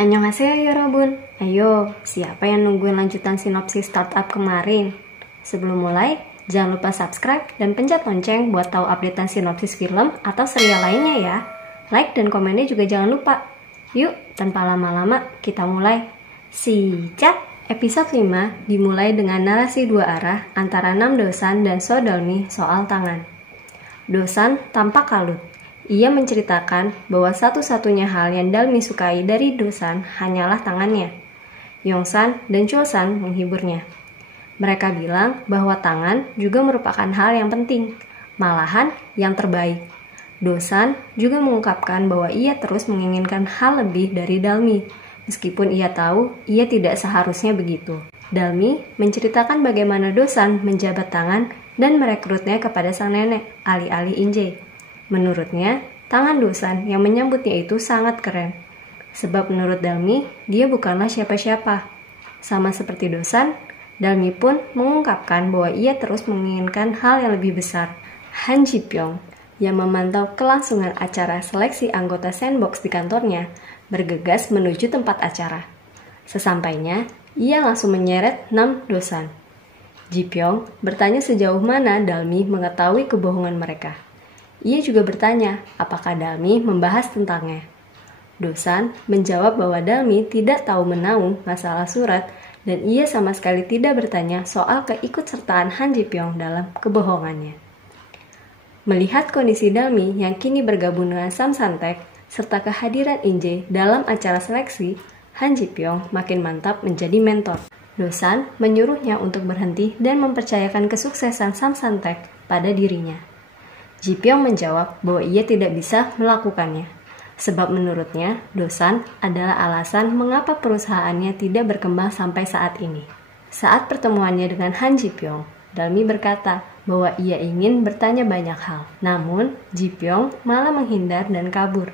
Annyeonghaseyo Yorobun. Ayo, siapa yang nungguin lanjutan sinopsis startup kemarin? Sebelum mulai, jangan lupa subscribe dan pencet lonceng buat tahu updatean sinopsis film atau serial lainnya ya. Like dan komennya juga jangan lupa. Yuk, tanpa lama-lama, kita mulai. Sikat! Episode 5 dimulai dengan narasi dua arah antara Nam Do-san dan So Dalmi soal tangan. Do-san tampak kalut. Ia menceritakan bahwa satu-satunya hal yang Dalmi sukai dari Do-san hanyalah tangannya. Yong-san dan Chul-san menghiburnya. Mereka bilang bahwa tangan juga merupakan hal yang penting, malahan yang terbaik. Do-san juga mengungkapkan bahwa ia terus menginginkan hal lebih dari Dalmi, meskipun ia tahu ia tidak seharusnya begitu. Dalmi menceritakan bagaimana Do-san menjabat tangan dan merekrutnya kepada sang nenek, alih-alih Inje. Menurutnya, tangan Do-san yang menyambutnya itu sangat keren. Sebab menurut Dalmi, dia bukanlah siapa-siapa. Sama seperti Do-san, Dalmi pun mengungkapkan bahwa ia terus menginginkan hal yang lebih besar. Han Ji-pyong, yang memantau kelangsungan acara seleksi anggota sandbox di kantornya, bergegas menuju tempat acara. Sesampainya, ia langsung menyeret Nam Do-san. Ji-pyong bertanya sejauh mana Dalmi mengetahui kebohongan mereka. Ia juga bertanya apakah Dalmi membahas tentangnya. Do-san menjawab bahwa Dalmi tidak tahu menahu masalah surat dan ia sama sekali tidak bertanya soal keikutsertaan Han Ji-pyong dalam kebohongannya. Melihat kondisi Dalmi yang kini bergabung dengan Samsung-tech serta kehadiran Inje dalam acara seleksi, Han Ji-pyong makin mantap menjadi mentor. Do-san menyuruhnya untuk berhenti dan mempercayakan kesuksesan Samsung-tech pada dirinya. Ji-pyong menjawab bahwa ia tidak bisa melakukannya, sebab menurutnya Do-san adalah alasan mengapa perusahaannya tidak berkembang sampai saat ini. Saat pertemuannya dengan Han Ji-pyong, Dalmi berkata bahwa ia ingin bertanya banyak hal, namun Ji-pyong malah menghindar dan kabur.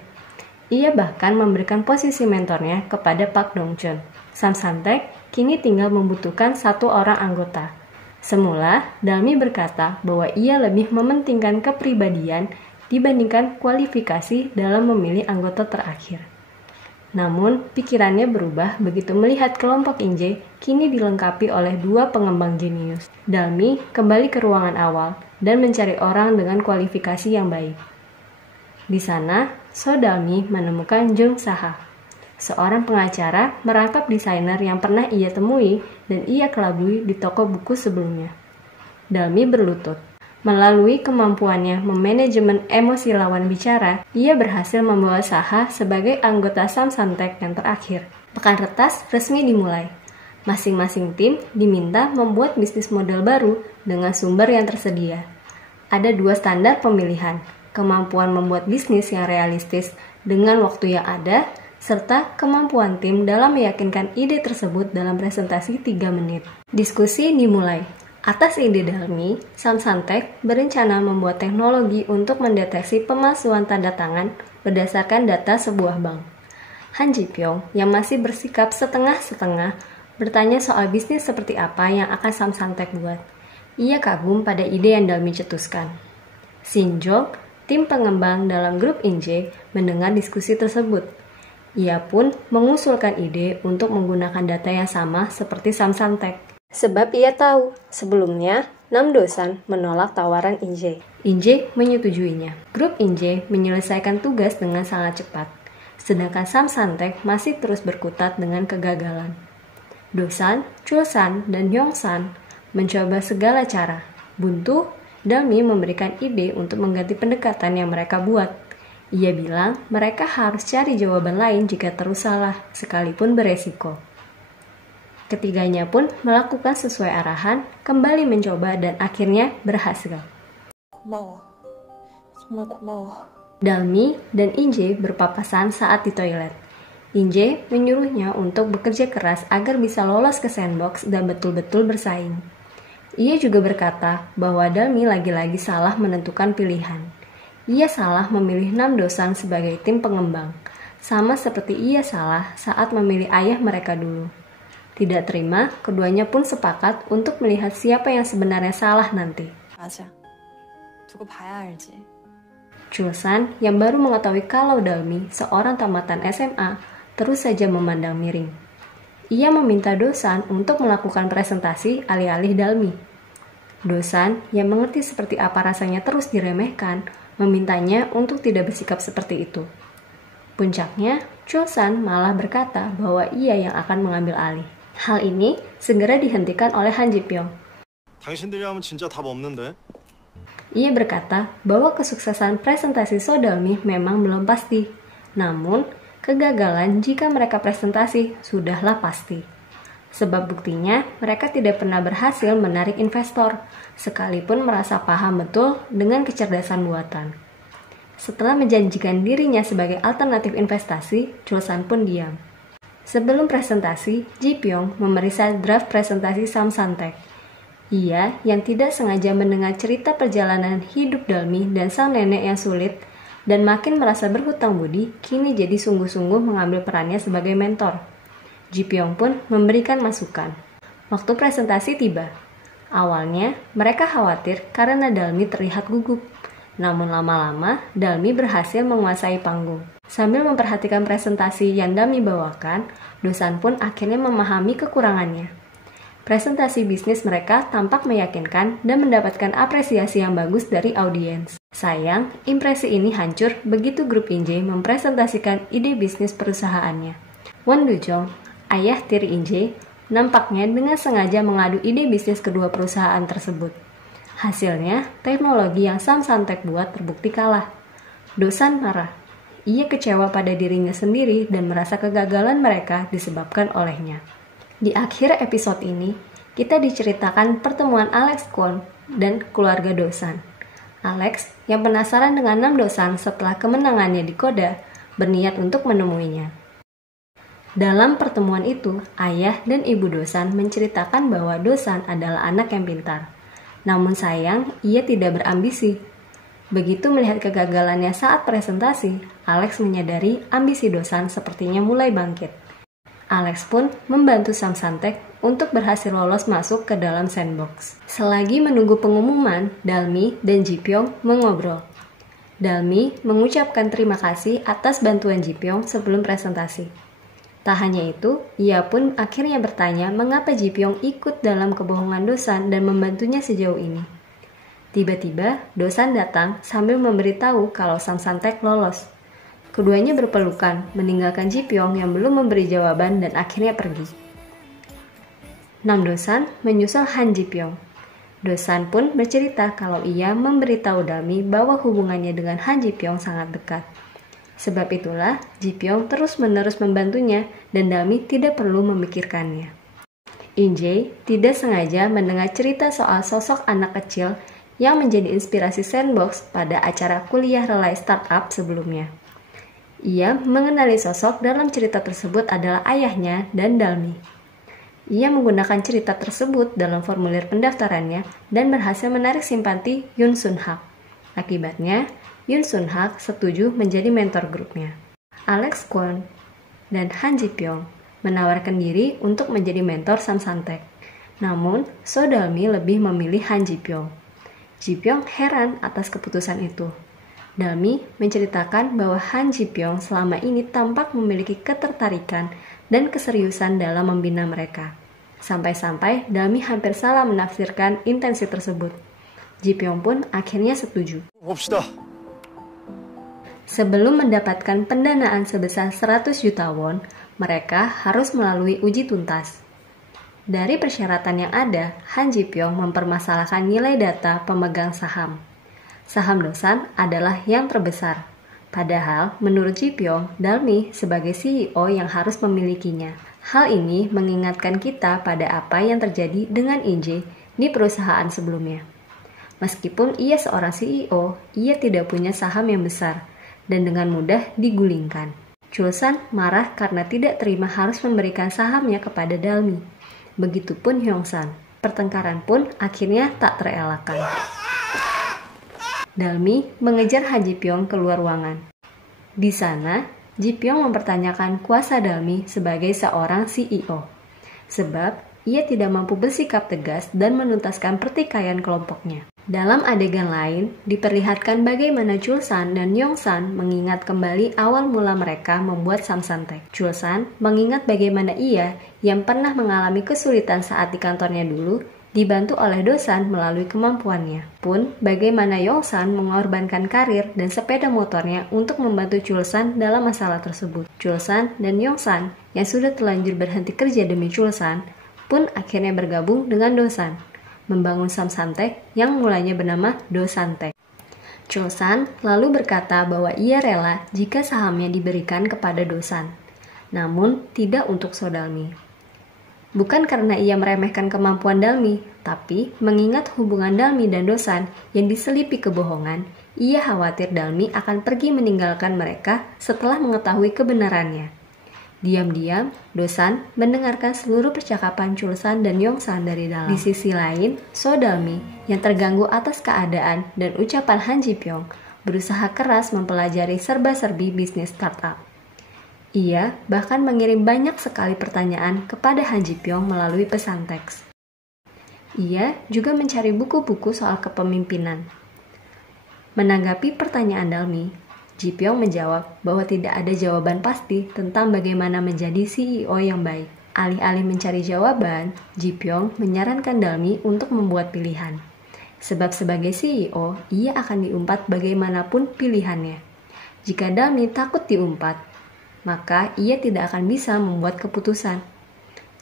Ia bahkan memberikan posisi mentornya kepada Park Dong-chun. Samsung-tech kini tinggal membutuhkan satu orang anggota. Semula, Dalmi berkata bahwa ia lebih mementingkan kepribadian dibandingkan kualifikasi dalam memilih anggota terakhir. Namun, pikirannya berubah begitu melihat kelompok Inje kini dilengkapi oleh dua pengembang jenius. Dalmi kembali ke ruangan awal dan mencari orang dengan kualifikasi yang baik. Di sana, So Dalmi menemukan Jung Saha, seorang pengacara merangkap desainer yang pernah ia temui dan ia kelabui di toko buku sebelumnya. Dalmi berlutut. Melalui kemampuannya memanajemen emosi lawan bicara, ia berhasil membawa Saha sebagai anggota Samsung-tech yang terakhir. Pekan retas resmi dimulai. Masing-masing tim diminta membuat bisnis model baru dengan sumber yang tersedia. Ada dua standar pemilihan, kemampuan membuat bisnis yang realistis dengan waktu yang ada, serta kemampuan tim dalam meyakinkan ide tersebut dalam presentasi 3 menit. Diskusi dimulai. Atas ide Dalmi, Samsung-tech berencana membuat teknologi untuk mendeteksi pemalsuan tanda tangan berdasarkan data sebuah bank. Han Ji-pyong yang masih bersikap setengah-setengah bertanya soal bisnis seperti apa yang akan Samsung-tech buat. Ia kagum pada ide yang Dalmi cetuskan. Shin-jok, tim pengembang dalam grup Inje, mendengar diskusi tersebut. Ia pun mengusulkan ide untuk menggunakan data yang sama seperti Samsung-tech. Sebab ia tahu, sebelumnya Nam Do-san menolak tawaran Inje. Inje menyetujuinya. Grup Inje menyelesaikan tugas dengan sangat cepat, sedangkan Samsung-tech masih terus berkutat dengan kegagalan. Do-san, Chul-san, dan Yong-san mencoba segala cara. Buntu, Dalmi memberikan ide untuk mengganti pendekatan yang mereka buat. Ia bilang mereka harus cari jawaban lain jika terus salah, sekalipun beresiko. Ketiganya pun melakukan sesuai arahan, kembali mencoba dan akhirnya berhasil. Dalmi dan Inje berpapasan saat di toilet. Inje menyuruhnya untuk bekerja keras agar bisa lolos ke sandbox dan betul-betul bersaing. Ia juga berkata bahwa Dalmi lagi-lagi salah menentukan pilihan. Ia salah memilih Nam Do-san sebagai tim pengembang, sama seperti ia salah saat memilih ayah mereka dulu. Tidak terima, keduanya pun sepakat untuk melihat siapa yang sebenarnya salah nanti. Chul-san yang baru mengetahui kalau Dalmi, seorang tamatan SMA, terus saja memandang miring. Ia meminta Dosan untuk melakukan presentasi alih-alih Dalmi. Dosan, yang mengerti seperti apa rasanya terus diremehkan, memintanya untuk tidak bersikap seperti itu. Puncaknya, Chosan malah berkata bahwa ia yang akan mengambil alih. Hal ini segera dihentikan oleh Han Ji-pyong. 당신들이 하면 진짜 답 없는데? Ia berkata bahwa kesuksesan presentasi Sodalmi memang belum pasti. Namun, kegagalan jika mereka presentasi sudahlah pasti. Sebab buktinya, mereka tidak pernah berhasil menarik investor, sekalipun merasa paham betul dengan kecerdasan buatan. Setelah menjanjikan dirinya sebagai alternatif investasi, Chosan pun diam. Sebelum presentasi, Ji-pyong memeriksa draft presentasi Samsantek. Ia yang tidak sengaja mendengar cerita perjalanan hidup Dalmi dan sang nenek yang sulit dan makin merasa berhutang budi, kini jadi sungguh-sungguh mengambil perannya sebagai mentor. Ji-pyong pun memberikan masukan. Waktu presentasi tiba. Awalnya, mereka khawatir karena Dalmi terlihat gugup. Namun lama-lama, Dalmi berhasil menguasai panggung. Sambil memperhatikan presentasi yang Dalmi bawakan, Dosan pun akhirnya memahami kekurangannya. Presentasi bisnis mereka tampak meyakinkan dan mendapatkan apresiasi yang bagus dari audiens. Sayang, impresi ini hancur begitu grup Inje mempresentasikan ide bisnis perusahaannya. Won Do-jong, ayah tiri Inje, nampaknya dengan sengaja mengadu ide bisnis kedua perusahaan tersebut. Hasilnya, teknologi yang Samsantek buat terbukti kalah. Dosan marah. Ia kecewa pada dirinya sendiri dan merasa kegagalan mereka disebabkan olehnya. Di akhir episode ini, kita diceritakan pertemuan Alex Kwon dan keluarga Dosan. Alex, yang penasaran dengan Nam Dosan setelah kemenangannya di Koda, berniat untuk menemuinya. Dalam pertemuan itu, ayah dan ibu Dosan menceritakan bahwa Dosan adalah anak yang pintar. Namun sayang, ia tidak berambisi. Begitu melihat kegagalannya saat presentasi, Alex menyadari ambisi Dosan sepertinya mulai bangkit. Alex pun membantu Samsantek untuk berhasil lolos masuk ke dalam sandbox. Selagi menunggu pengumuman, Dalmi dan Ji-pyong mengobrol. Dalmi mengucapkan terima kasih atas bantuan Ji-pyong sebelum presentasi. Tak hanya itu, ia pun akhirnya bertanya mengapa Ji-pyong ikut dalam kebohongan Dosan dan membantunya sejauh ini. Tiba-tiba, Dosan datang sambil memberitahu kalau Samsantek lolos. Keduanya berpelukan, meninggalkan Ji-pyong yang belum memberi jawaban dan akhirnya pergi. Nam Dosan menyusul Han Ji-pyong. Dosan pun bercerita kalau ia memberitahu Dalmi bahwa hubungannya dengan Han Ji-pyong sangat dekat. Sebab itulah, Ji-pyong terus-menerus membantunya dan Dalmi tidak perlu memikirkannya. Inje tidak sengaja mendengar cerita soal sosok anak kecil yang menjadi inspirasi Sandbox pada acara kuliah relay startup sebelumnya. Ia mengenali sosok dalam cerita tersebut adalah ayahnya dan Dalmi. Ia menggunakan cerita tersebut dalam formulir pendaftarannya dan berhasil menarik simpati Yoon Sun-hak. Akibatnya, Yoon Sun-hak setuju menjadi mentor grupnya. Alex Kwon dan Han Ji-pyong menawarkan diri untuk menjadi mentor Samsantek. Namun, So Dalmi lebih memilih Han Ji-pyong. Ji-pyong heran atas keputusan itu. Dalmi menceritakan bahwa Han Ji-pyong selama ini tampak memiliki ketertarikan dan keseriusan dalam membina mereka. Sampai-sampai Dalmi hampir salah menafsirkan intensi tersebut. Ji-pyong pun akhirnya setuju. Sebelum mendapatkan pendanaan sebesar 100 juta won, mereka harus melalui uji tuntas. Dari persyaratan yang ada, Han Ji-pyong mempermasalahkan nilai data pemegang saham. Saham Dosan adalah yang terbesar. Padahal, menurut Ji-pyong, Dalmi sebagai CEO yang harus memilikinya. Hal ini mengingatkan kita pada apa yang terjadi dengan Inje di perusahaan sebelumnya. Meskipun ia seorang CEO, ia tidak punya saham yang besar dan dengan mudah digulingkan. Chosan marah karena tidak terima harus memberikan sahamnya kepada Dalmi. Begitupun Hyung-san. Pertengkaran pun akhirnya tak terelakkan. Dalmi mengejar Han Ji-pyong keluar ruangan. Di sana, Ji-pyong mempertanyakan kuasa Dalmi sebagai seorang CEO. Sebab ia tidak mampu bersikap tegas dan menuntaskan pertikaian kelompoknya. Dalam adegan lain, diperlihatkan bagaimana Chulsan dan Yongsan mengingat kembali awal mula mereka membuat samsantek. Chulsan mengingat bagaimana ia yang pernah mengalami kesulitan saat di kantornya dulu, dibantu oleh Dosan melalui kemampuannya. Pun, bagaimana Yongsan mengorbankan karir dan sepeda motornya untuk membantu Chulsan dalam masalah tersebut. Chulsan dan Yongsan yang sudah terlanjur berhenti kerja demi Chulsan, pun akhirnya bergabung dengan Dosan, membangun samsantek yang mulanya bernama Dosantek. Chulsan lalu berkata bahwa ia rela jika sahamnya diberikan kepada Dosan, namun tidak untuk Sodalmi. Bukan karena ia meremehkan kemampuan Dalmi, tapi mengingat hubungan Dalmi dan Dosan yang diselipi kebohongan, ia khawatir Dalmi akan pergi meninggalkan mereka setelah mengetahui kebenarannya. Diam-diam, Dosan mendengarkan seluruh percakapan Chulsan dan Yongsan dari dalam. Di sisi lain, Sodalmi yang terganggu atas keadaan dan ucapan Han Ji Pyong berusaha keras mempelajari serba-serbi bisnis startup. Ia bahkan mengirim banyak sekali pertanyaan kepada Han Ji Pyong melalui pesan teks. Ia juga mencari buku-buku soal kepemimpinan. Menanggapi pertanyaan Dalmi, Ji Pyong menjawab bahwa tidak ada jawaban pasti tentang bagaimana menjadi CEO yang baik. Alih-alih mencari jawaban, Ji Pyong menyarankan Dalmi untuk membuat pilihan. Sebab sebagai CEO, ia akan diumpat bagaimanapun pilihannya. Jika Dalmi takut diumpat, maka ia tidak akan bisa membuat keputusan.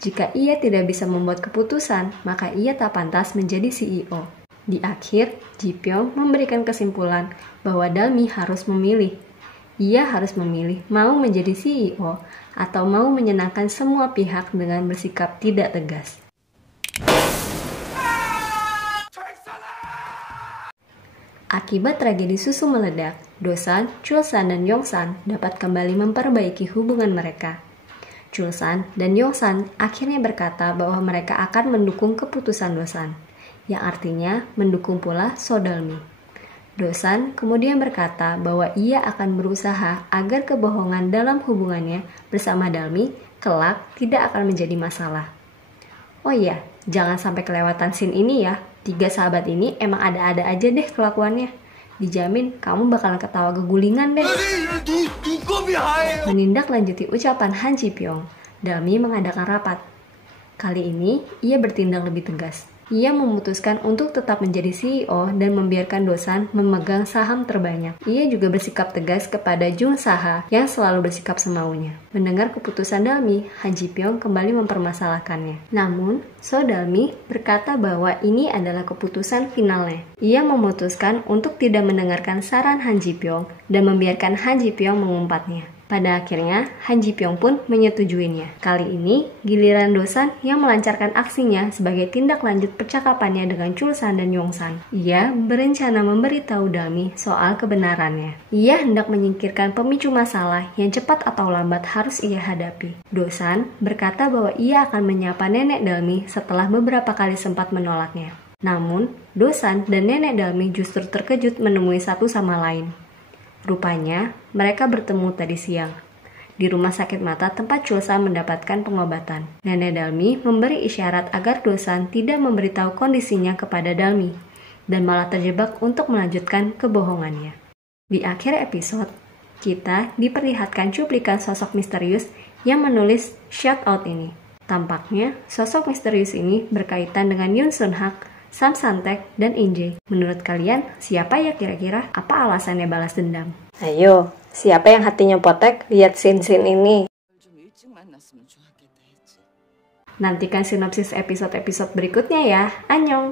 Jika ia tidak bisa membuat keputusan, maka ia tak pantas menjadi CEO. Di akhir, Ji Pyong memberikan kesimpulan bahwa Dalmi harus memilih. Ia harus memilih mau menjadi CEO atau mau menyenangkan semua pihak dengan bersikap tidak tegas. Akibat tragedi susu meledak, Dosan, Chulsan, dan Yongsan dapat kembali memperbaiki hubungan mereka. Chulsan dan Yongsan akhirnya berkata bahwa mereka akan mendukung keputusan Dosan, yang artinya mendukung pula Sodalmi. Dosan kemudian berkata bahwa ia akan berusaha agar kebohongan dalam hubungannya bersama Dalmi kelak tidak akan menjadi masalah. Oh iya, jangan sampai kelewatan scene ini ya. 3 sahabat ini emang ada-ada aja deh kelakuannya. Dijamin kamu bakalan ketawa gegulingan deh. Menindaklanjuti ucapan Han Ji Pyong, Dalmi mengadakan rapat. Kali ini ia bertindak lebih tegas. Ia memutuskan untuk tetap menjadi CEO dan membiarkan Dosan memegang saham terbanyak. Ia juga bersikap tegas kepada Jung Saha yang selalu bersikap semaunya. Mendengar keputusan Dalmi, Han Ji Pyong kembali mempermasalahkannya. Namun, Sodalmi berkata bahwa ini adalah keputusan finalnya. Ia memutuskan untuk tidak mendengarkan saran Han Ji Pyong dan membiarkan Han Ji Pyong mengumpatnya. Pada akhirnya, Han Ji Pyong pun menyetujuinya. Kali ini, giliran Dosan yang melancarkan aksinya sebagai tindak lanjut percakapannya dengan Chulsan dan Yongsan. Ia berencana memberitahu Dalmi soal kebenarannya. Ia hendak menyingkirkan pemicu masalah yang cepat atau lambat harus ia hadapi. Dosan berkata bahwa ia akan menyapa nenek Dalmi setelah beberapa kali sempat menolaknya. Namun, Dosan dan nenek Dalmi justru terkejut menemui satu sama lain. Rupanya, mereka bertemu tadi siang di rumah sakit mata tempat Chulsan mendapatkan pengobatan. Nenek Dalmi memberi isyarat agar Dosan tidak memberitahu kondisinya kepada Dalmi dan malah terjebak untuk melanjutkan kebohongannya. Di akhir episode, kita diperlihatkan cuplikan sosok misterius yang menulis shoutout ini. Tampaknya, sosok misterius ini berkaitan dengan Yoon Sun Hak, samsantek, dan Inje. Menurut kalian, siapa ya kira-kira? Apa alasannya balas dendam? Ayo, siapa yang hatinya potek? Lihat scene-scene ini. Nantikan sinopsis episode-episode berikutnya ya. Annyeong!